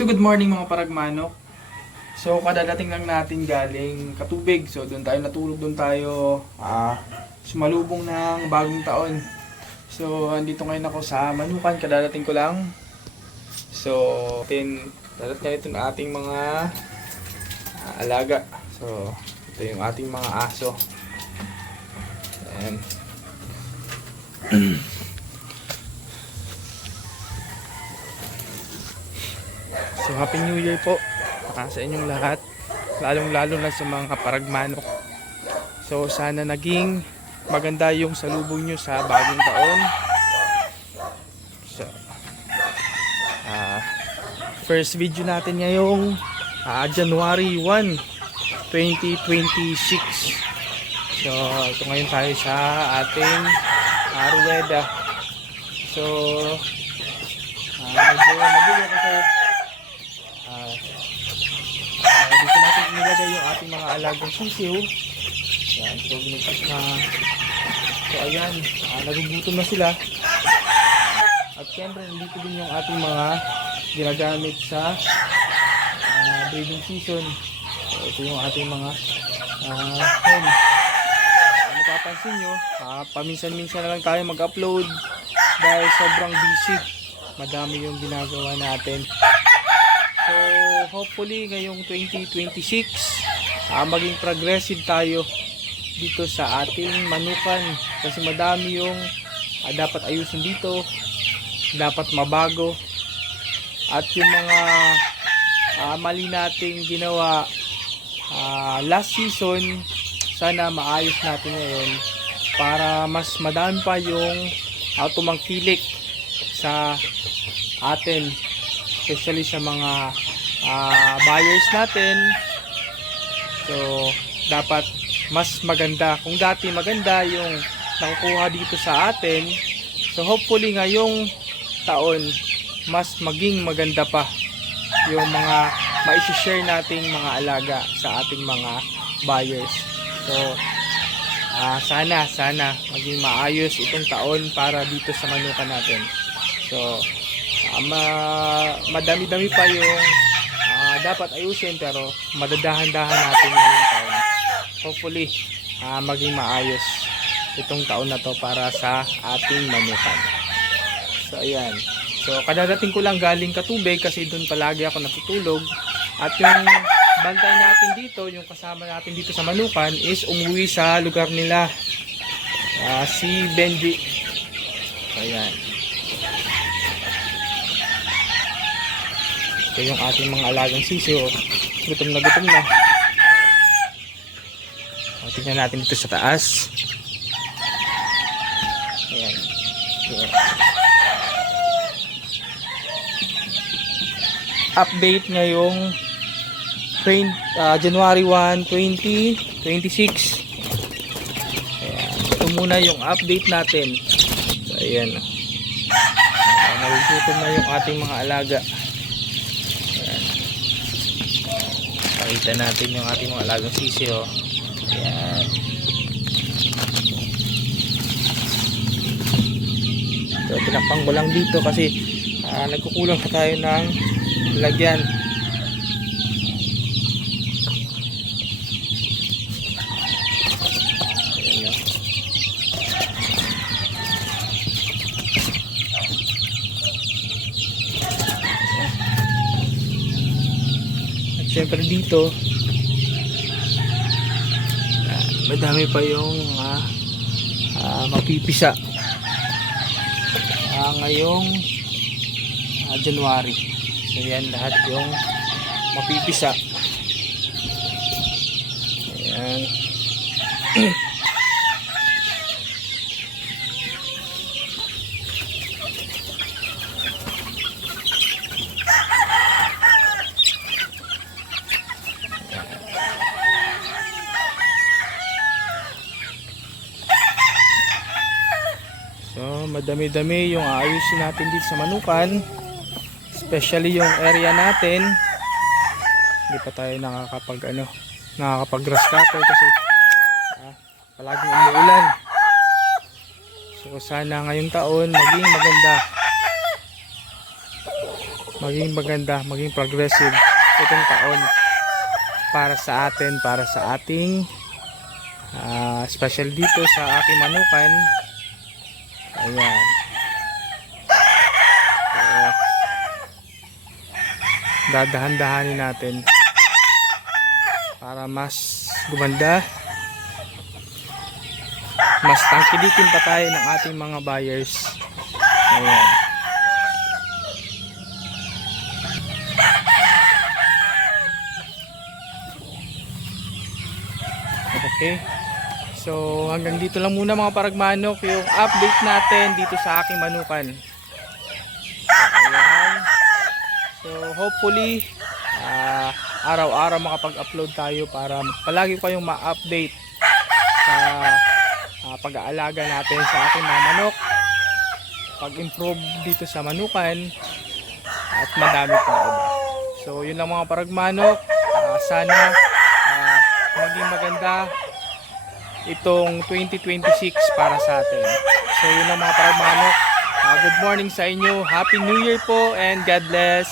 So good morning mga paragmanok. So kadadating lang natin galing Katubig. So doon tayo natulog, doon tayo sumalubong ng bagong taon. So andito ngayon ako sa Manukan, kadadating ko lang. So dadating ng ating mga alaga. So ito yung ating mga aso. Ayan. So Happy New Year po sa inyong lahat, lalong-lalo na sa mga paragmanok. So sana naging maganda yung salubong nyo sa bagong taon. So first video natin ngayong January 1, 2026. So ito ngayon tayo sa ating Rueda. So medyo magulo kasi dito natin inilagay yung ating mga alagang sisiw. Yan, so ginagpas na. So ayan, nagugutom na sila. At syempre nandito din yung ating mga ginagamit sa breeding season. So ito yung ating mga hen. Napapansin nyo, paminsan-minsan na lang tayo mag-upload dahil sobrang busy. Madami yung ginagawa natin. So hopefully ngayong 2026 maging progressive tayo dito sa ating Manukan, kasi madami yung dapat ayusin dito, dapat mabago, at yung mga mali nating ginawa last season, sana maayos natin ngayon para mas madami pa yung tumangkilik sa atin, especially sa mga buyers natin. So dapat mas maganda. Kung dati maganda yung nakukuha dito sa atin, so hopefully ngayong taon mas maging maganda pa yung mga ma-share nating mga alaga sa ating mga buyers. So sana maging maayos itong taon para dito sa Manukan natin. So madami-dami pa yung dapat ayusin, pero madadahan-dahan natin ngayong taon. Hopefully maging maayos itong taon na to para sa ating Manukan. So ayan, so kadadating ko lang galing Katubig kasi doon palagi ako natutulog, at yung bantay natin dito, yung kasama natin dito sa Manukan is umuwi sa lugar nila, si Benji. So ayan, ito yung ating mga alagang sisiw. Gutom na gutom na. Tingnan natin dito sa taas. Ayan. Update ngayong January 1, 2026. Ayan. Ito muna yung update natin. So ayan. Nagugutom na yung ating mga alaga. Pakita natin yung ating mga alagang sisiw. Ayan. So tinakpang ko lang dito kasi nagkukulang pa tayo ng lagyan. Ayan. At syempre dito madami pa yung mapipisa ngayong January. So yan lahat yung mapipisa. Ayan. So madami-dami yung aayusin natin dito sa Manukan, especially yung area natin. Hindi pa tayo nakakapag grass cutter kasi palaging umuulan. So sana ngayong taon maging maganda. maging maganda, maging progressive itong taon para sa atin, para sa ating special dito sa aking manukan. Ayan. So, dadahan-dahanin natin para mas gumanda, mas tangkilikin pa tayo ng ating mga buyers. Ayan. Okay. So hanggang dito lang muna mga paragmanok yung update natin dito sa aking manukan. So, ayan. So hopefully araw-araw makapag-upload tayo para palagi kayong ma-update sa pag-aalaga natin sa ating mga manok, pag-improve dito sa manukan at madami pang iba. So yun lang mga paragmanok. Sana maging maganda itong 2026 para sa atin. So yun lang mga paragmanok. Good morning sa inyo. Happy New Year po and God bless.